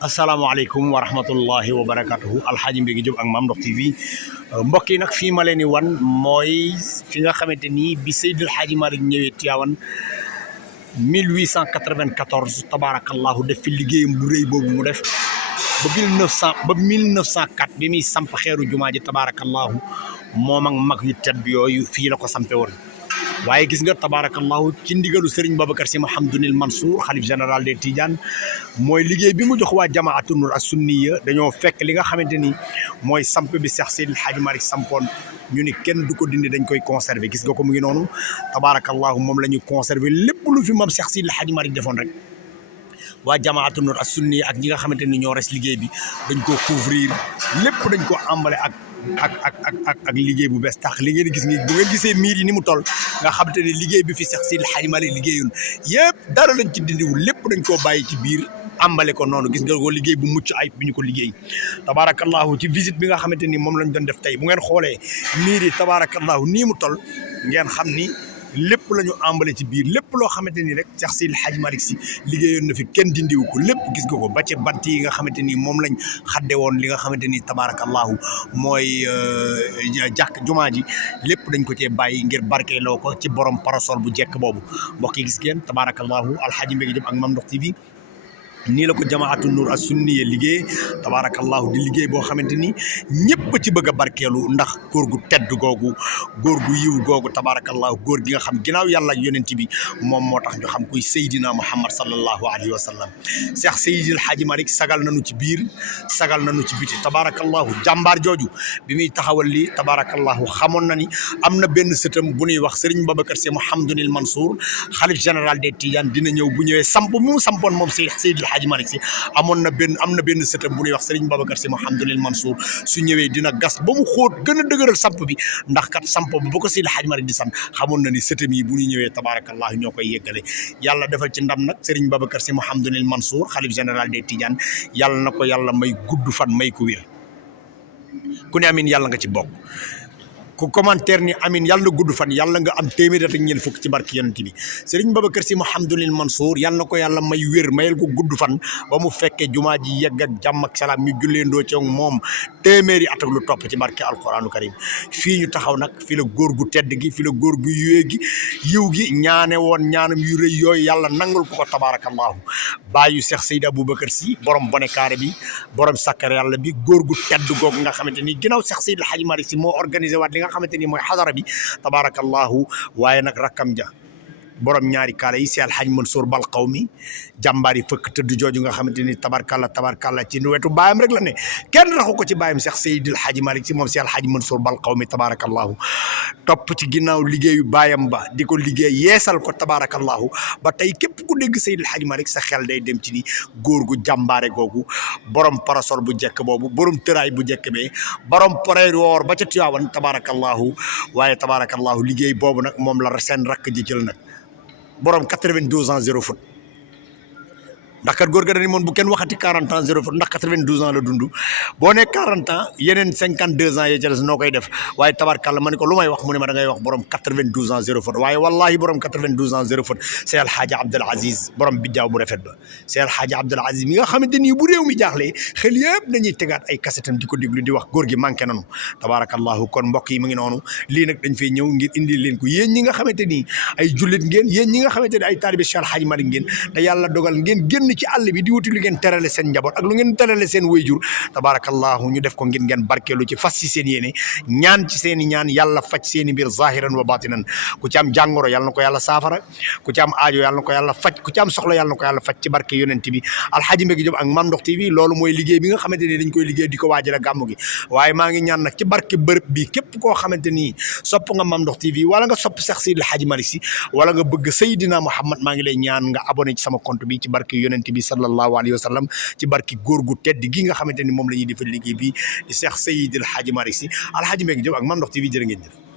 asalaamaaleykum wa rahmatullahi wa barakatuhu alxaaji Mbégi Diop ak Mame Ndokh TV mbokk yi nag fii ma leen di wan mooy fi nga xamante ni bi Seydil Hadji Malick ñëwee Tiwaawan 1894 tabaarakallahu def fi liggéeyam bu rëy boobu mu def ba 1904 bi muy samp xeeru jumaa ji tabaarakallahu moom ak mag yu tedd yooyu fii la ko sampe woon waaye gis nga tabaarakallahu ci ndigalu Serigne Babacar Sy Mouhamadoul Mansour xalif général des Tidianes mooy liggéey bi mu jox waa jamaatu nur as sunniya dañoo fekk li nga xamante ni mooy samp bi Cheikh Seydil Hadji Malick sampoon ñu ni kenn du ko dindi dañ koy conserver gis nga ko mu ngi noonu tabaarakallahu moom la ñu conserver lépp lu fi maam Cheikh Seydil Hadji Malick defoon rek waa jamaatu nur as sunniya ak ñi nga xamante ni ñoo res liggéey bi dañ ko couvrir lépp dañ ko emballé ak liggéey bu bees tax li ngeen gis ngi bu ngeen gisee miir yi ni mu toll nga xam te ne liggéey bi fi Cheikh Seydil Hadji Malick liggéeyoon yëpp dara lañ ci dindiwul lépp dañ koo bàyyi ci biir ambale ko noonu gis nga ko liggéey bu mucc ayib bi ñu ko liggéey tabaarakallahu ci visite bi nga xamante ni moom lañ doon def tey bu ngeen xoolee miir yi tabaarakallahu nii mu toll ngeen xam ni lépp la ñu emballé ci biir lépp loo xamante ni rek Cheikh Seydil Hadji Malick Sy liggéeyoon na fi kenn dindiwu ko lépp gis nga ko ba ci bant yi nga xamante ni moom lañ xadde woon li nga xamante ni tabaarakallahu mooy jàkk jumaa ji lépp dañ ko cee bàyyi ngir barkeeloo ko ci borom parasol bu jekk boobu mbokk yi gis ngeen tabaarakallahu alxaaji Mbégi Diop ak Mame Ndokh TV nii la ko jamaatu nur as sunniya liggéey tabaarakallahu di liggéey boo xamante ni ñëpp ci bëgg a barkeelu ndax góor gu tedd googu góor gu yiw googu tabaarakallahu góor gi nga xam ginnaaw yàlla ak yonent bi moom moo tax ñu xam kuy Seydina Muhammad sallallahu alayhi wa sallam Cheikh Seydil Hadji Malick sagal nañu ci biir sagal nañu ci biti tabaarakallahu jàmbaar jooju bi muy taxawal lii tabaarakallahu xamoon na ni am na benn sëtam bu ñuy wax Serigne Babacar Sy Mouhamadoul Mansour xalif général des Tidianes dina ñëw bu ñëwee samp mu sampoon moom Seydil Hadji Malick Sy am na benn sëtam bu ñuy wax Serigne Babacar Sy Mouhamadoul Mansour su ñëwee dina gas ba mu xóot gën a dëgëral samp bi ndax kat samp bu ko Seydil Hadji Malick di sant xamoon na ni sëtam yi bu ñu ñëwee tabaarakallahu ñoo koy yeggale yàlla defal ci ndam nag Serigne Babacar Sy Mouhamadoul Mansour xalif général des Tidianes yàlla na ko yàlla may gudd fan may ko wér ku ne amin yàlla nga ci bokk ku commentaire ni amin yàlla na gudd fan yàlla nga am téeméer ak ñeent fukk ci barki yonent bi Serigne Babacar Sy Mouhamadoul Mansour yàlla na ko yàlla may wér mayel ko gudd fan ba mu fekkee jumaa ji yegg ak jàmm ak salaam ñu julleendoo ci moom téeméeri at ak lu topp ci barki alquranu karim fii ñu taxaw nag fii la góor gu tedd gi fii la góor gu yiw gi ñaane woon ñaanam yu rëy yooyu yàlla nangul ko tabaarakallahu bàyyu Cheikh Seydi Aboubacar Sy borom bonekaare bi borom sakkar yàlla bi góor gu tedd googu nga xamante ni ginnaaw Cheikh Seydil Hadji Malick Sy moo organisé waat li nga xamante ni mooy xadara bi tabaarakallahu waaye nag rakkam ja borom ñaari kaala yi si alxaaji Mansour bal xaw mi jàmbaar yi fëkk tëdd jooju nga xamante ni tabarkalla ci wetu baayam rek la ne kenn raxu ko ci baayam Cheikh Seydil Hadji Malick Sy moom si alxaaji Mansour bal xaw mi tabaarakallahu topp ci ginnaaw liggéeyu baayam ba di ko liggéey yeesal ko tabaarakallahu ba tey képp ku dégg Seydil Hadji Malick sa xel day dem ci ni góor gu jàmbaare googu borom parasol bu jekk boobu borom tëraay bu jekk bee borom poreer woor ba ca Tiwaawan tabaarakallahu waaye tabaarakallahu liggéey boobu nag moom la seen rakk ji jël nag borom 92 ans 0 faute ndax kat góor ga dañu moon bu kenn waxati 40 ans 0 faute ndax 92 ans la dund boo nee 40 ans yeneen 52 ans yi ca des noo koy def waaye tabarkàlla ma ne ko lu may wax mu ne ma da ngay wax borom 92 ans 0 faute waaye wallahi borom 92 ans 0 faute c'est alxaaji Abdoul Aziz borom bijjaaw bu rafet ba c'est alxaaji Abdoul Aziz mi nga xamante ni bu réew mi jaaxlee xel yëpp dañuy tegaat ay kasetam di ko déglu di wax góor gi manqué nanu tabarakallahu kon mbokk yi mu ngi noonu lii nag dañ fay ñëw ngir indi leen ko yéen ñi nga xamante ni ay jullit ngeen yéen ñi nga xamante ni ay taalibe Cheikh Hadji Malick ngeen te yàlla dogal ngeen génn ci àll bi di wuti lu ngeen terale seen njaboot ak lu ngeen terale seen wayjur tabarakallahu ñu def ko ngeen barkeelu ci fas ci seen yéene ñaan ci seen i ñaan yàlla faj seen i mbir zahiran wa batinan ku ci am jàngoro yàlla na ko yàlla saafara ku ci am aajo yàlla na ko yàlla faj ku ci am soxla yàlla na ko yàlla faj ci barke yonent bi alxaaji Mbégi Diop ak Mame Ndokh TV loolu mooy liggéey bi nga xamante ni dañ koy liggéey di ko waajal gàmmu gi waaye maa ngi ñaan nag ci barke bërëb bi képp koo xamante ni sopp nga Mame Ndokh TV wala nga sopp Cheikh Seydil Hadji Malick Sy wala nga bëgg Seydina Muhammad maa ngi lay ñaan nga abonné ci sama compte bi ci barke yonent bi sallallahu alayhi wa sallam ci barki góor gu tedd gi nga xamante ni moom la ñuy defal liggéey bi di Cheikh Seydil Hadji Malick Sy alxaaji Mbégi Diop ak Mame Ndokh TV jërë ngeen jëf